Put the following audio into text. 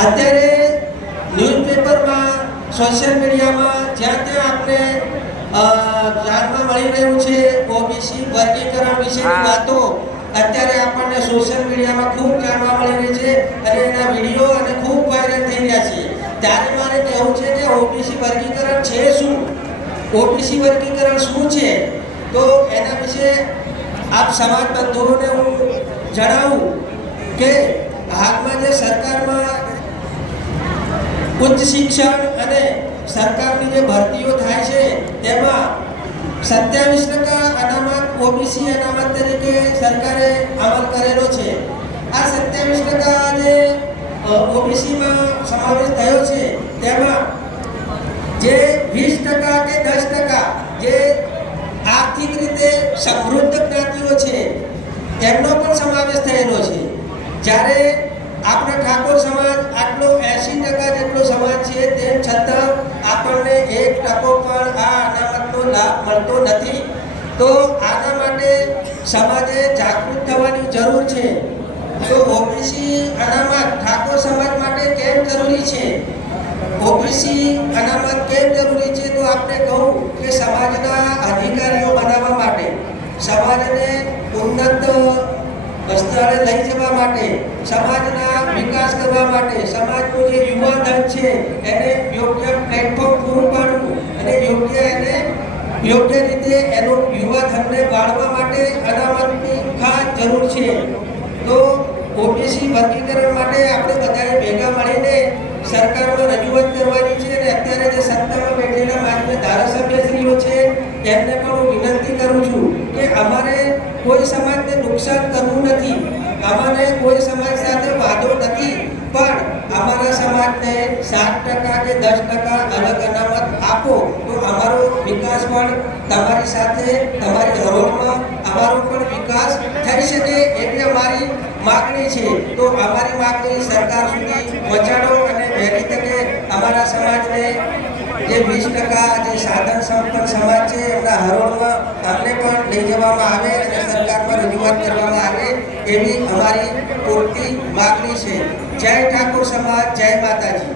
અત્યારે ન્યૂઝપેપરમાં સોશિયલ મીડિયામાં જ્યાં ત્યાં આપણે જાણવા મળી રહ્યું છે ઓબીસી વર્ગીકરણ વિશેની વાતો અત્યારે આપણને સોશિયલ મીડિયામાં ખૂબ જાણવા મળી રહી છે અને એના વીડિયો અને ખૂબ વાયરલ થઈ રહ્યા છે. ત્યારે મારે કહેવું છે કે ઓબીસી વર્ગીકરણ છે શું? ઓબીસી વર્ગીકરણ શું છે? તો એના વિશે આપ સમાજ બંધુઓને હું જણાવું કે હાલમાં જે સરકારમાં ઉચ્ચ શિક્ષણ અને સરકારની જે ભરતીઓ થાય છે, તેમાં સત્યાવીસ ટકા અનામત ઓબીસી અનામત તરીકે સરકારે અમલ કરેલો છે. આ સત્યાવીસ ટકા જે ઓબીસીમાં સમાવેશ થયો છે, તેમાં જે વીસ ટકા કે દસ ટકા જે આર્થિક રીતે સમૃદ્ધ જ્ઞાતિઓ છે તેમનો પણ સમાવેશ થયેલો છે. જ્યારે આપણો ઠાકોર સમાજ આટલો એંસી ટકા જેટલો સમાજ છે તેમ છતાં આપણને એક ટકો પણ આ અનામતનો લાભ મળતો નથી. તો આના માટે સમાજે જાગૃત થવાની જરૂર છે. તો ઓબીસી અનામત ઠાકોર સમાજ માટે કેમ જરૂરી છે? ઓબીસી અનામત કેમ જરૂરી છે તો આપણે કહું કે સમાજના અધિકારીઓ બનાવવા માટે, સમાજને ઉન્નત સ્થળે લઈ જવા માટે, સમાજના વિકાસ કરવા માટે, સમાજનું જે યુવા ધન છે એને યોગ્ય પ્લેટફોર્મ પૂરું પાડવું અને યોગ્ય એને યોગ્ય રીતે એનું યુવા ધનને વાળવા માટે અદાવતની ખાસ જરૂર છે. તો ઓબીસી વર્ગીકરણ માટે આપણે બધાએ ભેગા મળીને સરકારમાં રજૂઆત કરવાની છે અને અત્યારે જે સત્તામાં બેઠેલા માન્ય ધારાસભ્યશ્રીઓ છે એમને પણ હું વિનંતી કરું છું કે અમારે કોઈ સમાજને નુકસાન કરવું નથી. અમારે કોઈ સમાજ સાથે વાદો નથી. પણ અમારા સમાજને સાત ટકા કે દસ ટકા અલગ અનામત આપો તો અમારો વિકાસ પણ તમારી સાથે, તમારી હરોળમાં અમારો પણ વિકાસ થઈ શકે એટલે અમારી માગણી છે. તો અમારી માગણી સરકાર સુધી પહોંચાડો અને વહેલી તકે અમારા સમાજને જે વીસ ટકા જે સાધન સંપન્ન સમાજ છે, એમના હરોળમાં અમને પણ લઈ જવામાં આવે અને સરકારમાં રજૂઆત કરવામાં આવે એવી અમારી પૂરતી માગણી છે. જય ઠાકોર સમાજ, જય માતાજી.